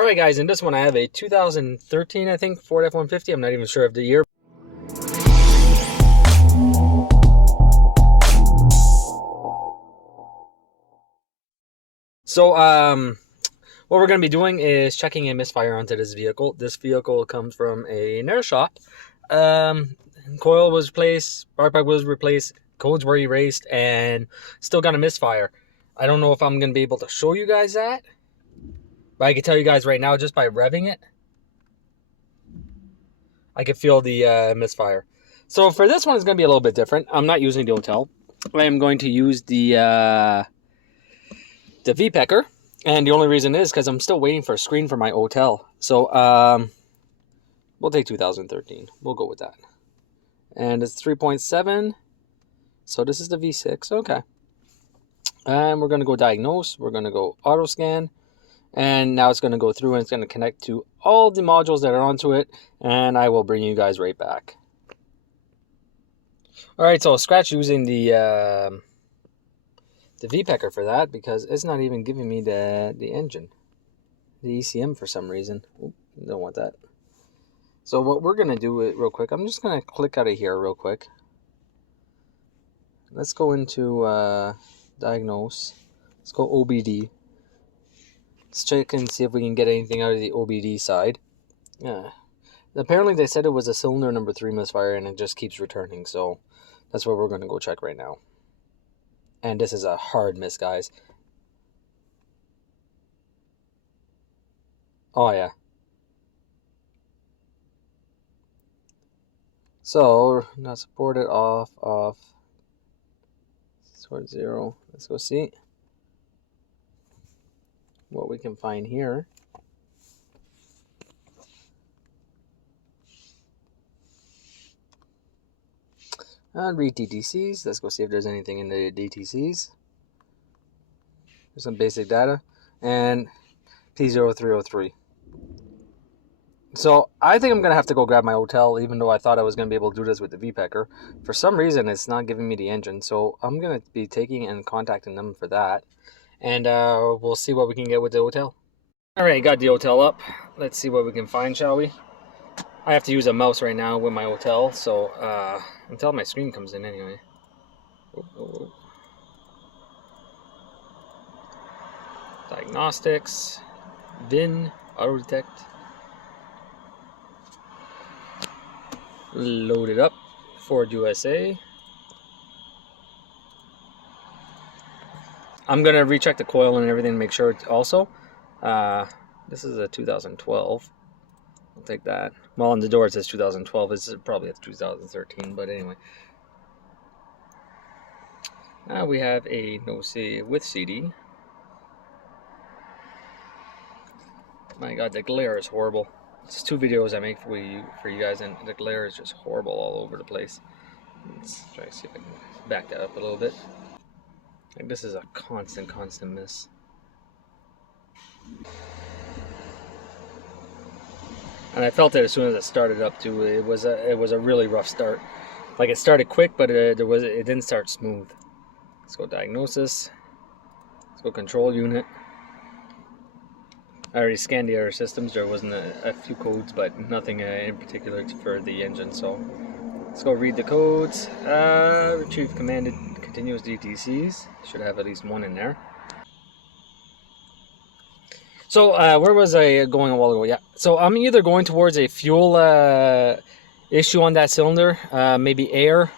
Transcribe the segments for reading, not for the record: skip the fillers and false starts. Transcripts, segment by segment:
Alright guys, in this one I have a 2013, I think, Ford F150. I'm not even sure of the year. So, what we're going to be doing is checking a misfire onto this vehicle. This vehicle comes from another shop. Coil was replaced, spark plug was replaced, codes were erased, and still got a misfire. I don't know if I'm going to be able to show you guys that, but I can tell you guys right now, just by revving it, I can feel the misfire. So for this one, it's going to be a little bit different. I'm not using the hotel. I am going to use the V-Pecker. And the only reason is because I'm still waiting for a screen for my hotel. So we'll take 2013. We'll go with that. And it's 3.7. So this is the V6. Okay. And we're going to go diagnose. We're going to go auto scan. And now it's going to go through and it's going to connect to all the modules that are onto it. And I will bring you guys right back. Alright, so I'll scratch using the V-Pecker for that because it's not even giving me the engine. The ECM for some reason. Oop, don't want that. So what we're going to do real quick, I'm just going to click out of here real quick. Let's go into diagnose. Let's go OBD. Let's check and see if we can get anything out of the OBD side. Apparently they said it was a cylinder number 3 misfire and it just keeps returning. So that's what we're going to go check right now. And this is a hard miss, guys. Oh, yeah. So, not supported, off. Sort 0. Let's go see what we can find here. And read DTCs. Let's go see if there's anything in the DTCs. There's some basic data. And P0303. So I think I'm going to have to go grab my hotel, even though I thought I was going to be able to do this with the V-Pecker. For some reason, it's not giving me the engine. So I'm going to be taking and contacting them for that. And we'll see what we can get with the hotel. Alright, got the hotel up. Let's see what we can find, shall we? I have to use a mouse right now with my hotel, so until my screen comes in anyway. Diagnostics, VIN, auto detect. Load it up. Ford USA. I'm gonna recheck the coil and everything to make sure it's also. This is a 2012. I'll take that. Well, on the door it says 2012. It's probably a 2013, but anyway. We have a no save with CD. My God, the glare is horrible. It's 2 videos I make for you guys, and the glare is just horrible all over the place. Let's try to see if I can back that up a little bit. Like, this is a constant miss. And I felt it as soon as it started up too. It was a really rough start. Like, it started quick, but it didn't start smooth. Let's go diagnosis. Let's go control unit. I already scanned the other systems. There wasn't a few codes, but nothing in particular for the engine. So let's go read the codes. Retrieve commanded continuous DTCs. Should have at least 1 in there. So where was I going a while ago? Yeah. So I'm either going towards a fuel issue on that cylinder, maybe air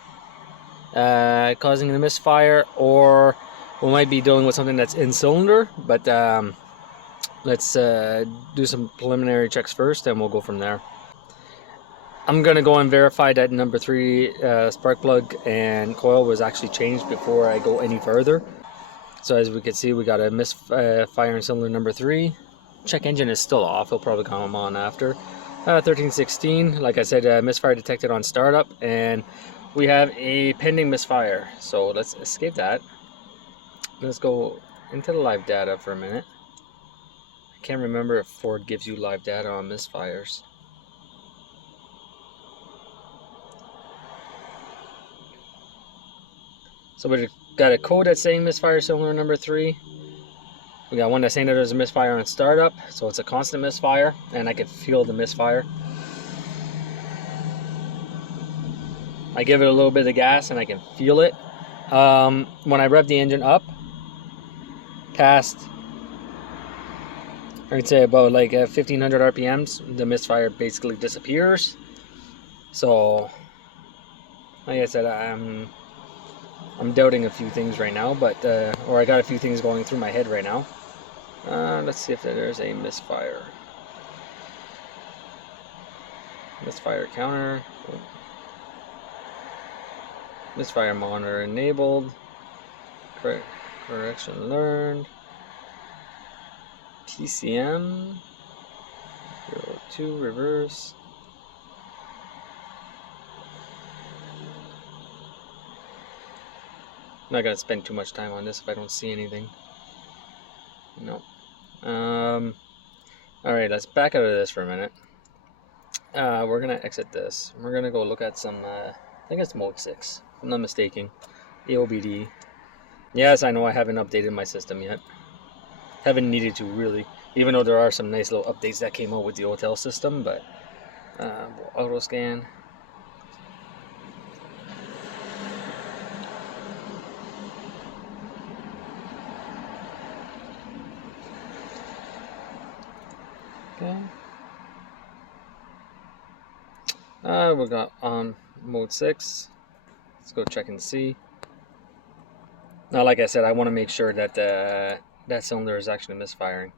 causing the misfire, or we might be dealing with something that's in cylinder. But let's do some preliminary checks first, and we'll go from there. I'm going to go and verify that number 3 spark plug and coil was actually changed before I go any further. So as we can see, we got a misfire in cylinder number 3. Check engine is still off. It'll probably come on after. 1316, like I said, misfire detected on startup, and we have a pending misfire. So let's escape that. Let's go into the live data for a minute. I can't remember if Ford gives you live data on misfires. So we got a code that's saying misfire cylinder number 3. We got one that's saying that there's a misfire on startup, so it's a constant misfire, and I can feel the misfire. I give it a little bit of gas and I can feel it. When I rev the engine up, past, I'd say about like 1500 RPMs, the misfire basically disappears. So, like I said, I'm doubting a few things right now, but or I got a few things going through my head right now. Let's see if there's a misfire. Misfire counter. Misfire monitor enabled. Correction learned. PCM 02 reverse. I'm not gonna spend too much time on this if I don't see anything. No. Alright, let's back out of this for a minute. We're gonna exit this. We're gonna go look at some I think it's mode 6, if I'm not mistaken. AOBD. Yes, I know I haven't updated my system yet. Haven't needed to really, even though there are some nice little updates that came out with the hotel system, but auto scan. Okay. We got on mode 6. Let's go check and see. Now, like I said, I want to make sure that that cylinder is actually misfiring.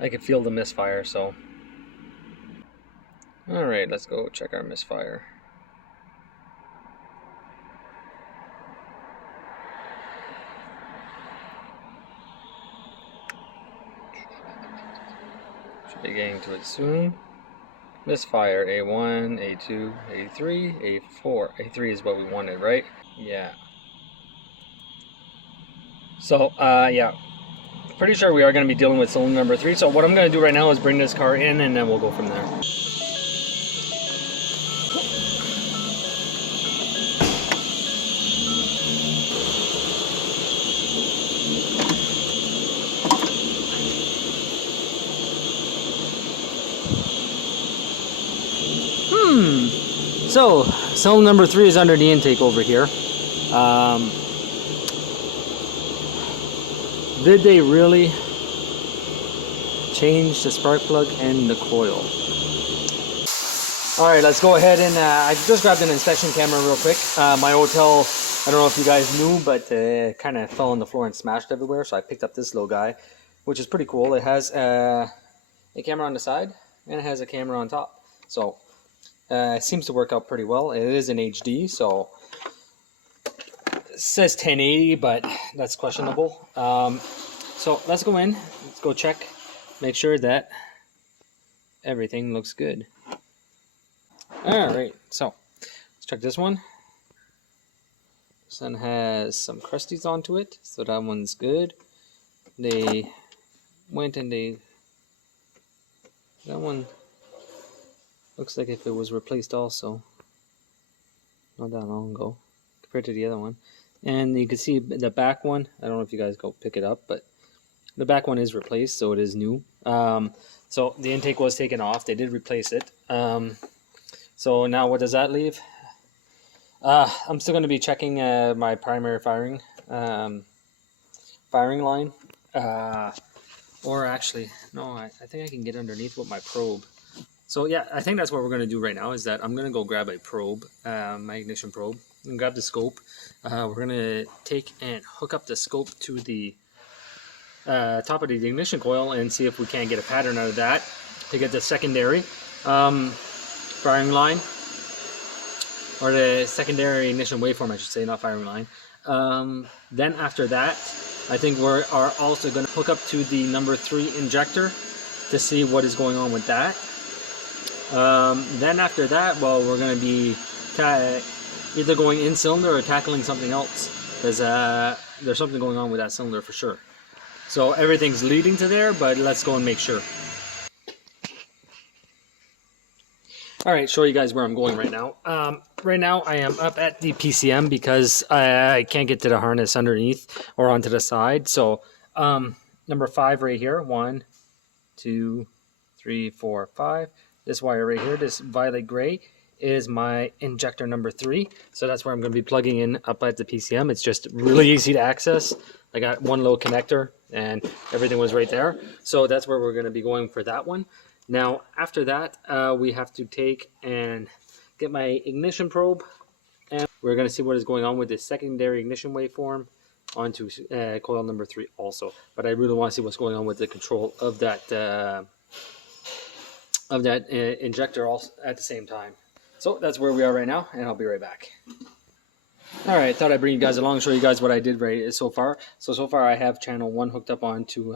I can feel the misfire, so. Alright, let's go check our misfire. Should be getting to it soon. Misfire A1, A2, A3, A4. A3 is what we wanted, right? Yeah. So, yeah. Pretty sure we are going to be dealing with cylinder number 3. So what I'm going to do right now is bring this car in and then we'll go from there. So, cylinder number 3 is under the intake over here. Did they really change the spark plug and the coil? Alright, let's go ahead and I just grabbed an inspection camera real quick. My hotel, I don't know if you guys knew, but it kind of fell on the floor and smashed everywhere, so I picked up this little guy, which is pretty cool. It has a camera on the side and it has a camera on top. So it seems to work out pretty well. It is in HD, so it says 1080, but that's questionable. So let's go in, let's go check, make sure that everything looks good. Alright, so let's check this one. This one has some crusties onto it, so that one's good. They went and that one looks like if it was replaced also, not that long ago, compared to the other one. And you can see the back one, I don't know if you guys go pick it up, but the back one is replaced, so it is new. So the intake was taken off, they did replace it. So now what does that leave? I'm still going to be checking my primary firing line. Or actually, no, I think I can get underneath with my probe. So yeah, I think that's what we're going to do right now, is that I'm going to go grab a probe, my ignition probe, and grab the scope. We're going to take and hook up the scope to the top of the ignition coil and see if we can't get a pattern out of that to get the secondary firing line, or the secondary ignition waveform, I should say, not firing line. Then after that, I think we are also going to hook up to the number 3 injector to see what is going on with that. Then after that, well, we're going to be either going in cylinder or tackling something else, because there's something going on with that cylinder for sure. So everything's leading to there, but let's go and make sure. All right, show you guys where I'm going right now. Right now I am up at the PCM because I can't get to the harness underneath or onto the side. So number 5 right here, 1, 2, 3, 4, 5. This wire right here, this violet gray, is my injector number 3. So that's where I'm going to be plugging in up at the PCM. It's just really easy to access. I got one little connector and everything was right there. So that's where we're going to be going for that one. Now, after that, we have to take and get my ignition probe, and we're going to see what is going on with the secondary ignition waveform onto coil number 3 also. But I really want to see what's going on with the control of that injector also at the same time. So that's where we are right now, and I'll be right back. All right, thought I'd bring you guys along, show you guys what I did right so far. So far I have channel 1 hooked up onto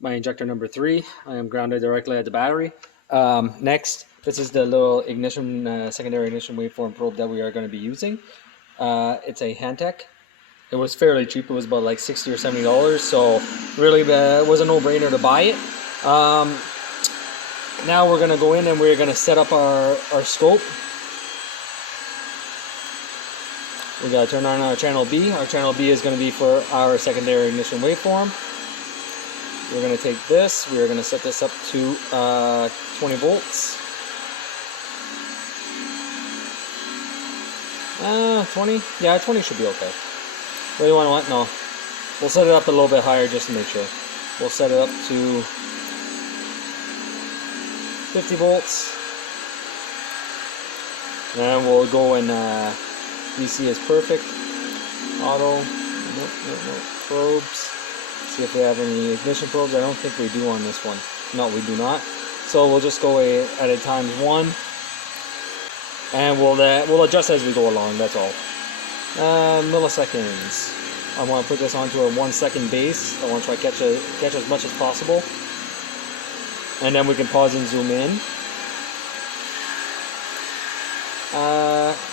my injector number 3. I am grounded directly at the battery. Next, this is the little ignition, secondary ignition waveform probe that we are going to be using. It's a Handtech. It was fairly cheap. It was about like $60 or $70, so really it was a no-brainer to buy it. Now we're going to go in and we're going to set up our scope. We got to turn on our channel B. Our channel B is going to be for our secondary ignition waveform. We're going to take this, we're going to set this up to 20 volts. 20? Yeah, 20 should be okay. What do you want? No. We'll set it up a little bit higher just to make sure. We'll set it up to 50 volts. And we'll go in DC is perfect. Auto. Nope. Probes. See if we have any ignition probes. I don't think we do on this one. No, we do not. So we'll just go at a times 1, and we'll adjust as we go along. That's all. Milliseconds. I want to put this onto a 1 second base. I want to try to catch as much as possible, and then we can pause and zoom in.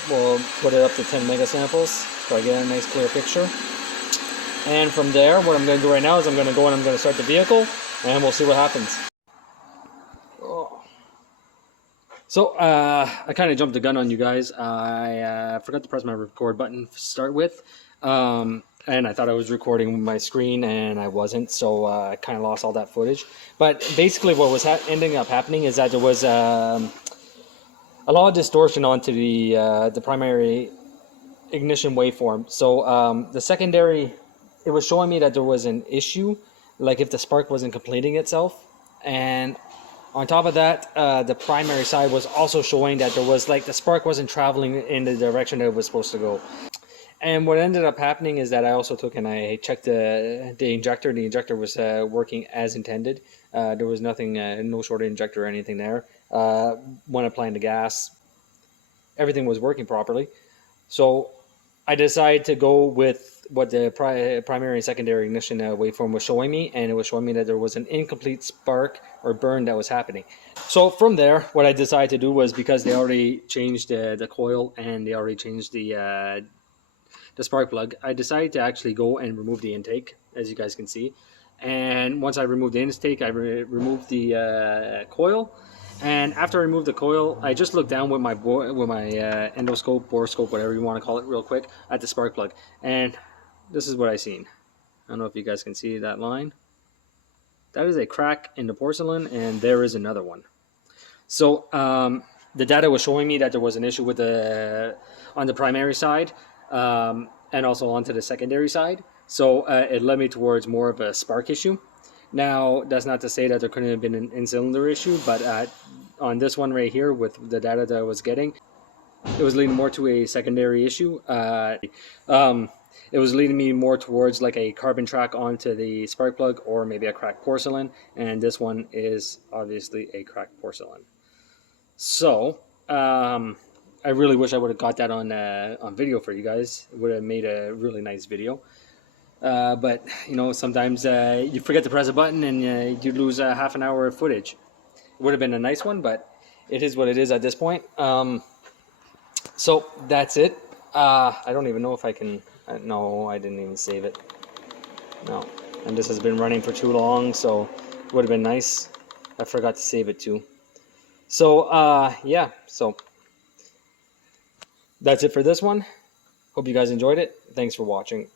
We'll put it up to 10 megasamples so I get a nice clear picture. And from there, what I'm going to do right now is I'm going to go and I'm going to start the vehicle, and we'll see what happens. Oh. So, I kind of jumped the gun on you guys. I forgot to press my record button to start with. And I thought I was recording my screen, and I wasn't, so I kind of lost all that footage. But basically what was ending up happening is that there was a lot of distortion onto the primary ignition waveform. So the secondary, it was showing me that there was an issue, like if the spark wasn't completing itself. And on top of that, the primary side was also showing that there was like the spark wasn't traveling in the direction that it was supposed to go. And what ended up happening is that I also took and I checked the injector. The injector was working as intended. There was nothing, no short injector or anything there. When applying the gas, everything was working properly. So I decided to go with what the primary and secondary ignition waveform was showing me, and it was showing me that there was an incomplete spark or burn that was happening. So from there, what I decided to do was, because they already changed the coil and they already changed the spark plug, I decided to actually go and remove the intake, as you guys can see. And once I removed the intake, I removed the coil. And after I removed the coil, I just looked down with my endoscope, borescope, whatever you want to call it, real quick, at the spark plug. And this is what I seen. I don't know if you guys can see that line. That is a crack in the porcelain, and there is another one. So the data was showing me that there was an issue with on the primary side, and also onto the secondary side. So it led me towards more of a spark issue. Now, that's not to say that there couldn't have been an in-cylinder issue, but on this one right here, with the data that I was getting, it was leading more to a secondary issue. It was leading me more towards like a carbon track onto the spark plug, or maybe a cracked porcelain, and this one is obviously a cracked porcelain. So, I really wish I would have got that on video for you guys. It would have made a really nice video. But you know, sometimes you forget to press a button and you lose half an hour of footage. It would have been a nice one, but it is what it is at this point. So that's it. I don't even know if I can. No, I didn't even save it. No, and this has been running for too long, so it would have been nice. I forgot to save it too. So yeah, so that's it for this one. Hope you guys enjoyed it. Thanks for watching.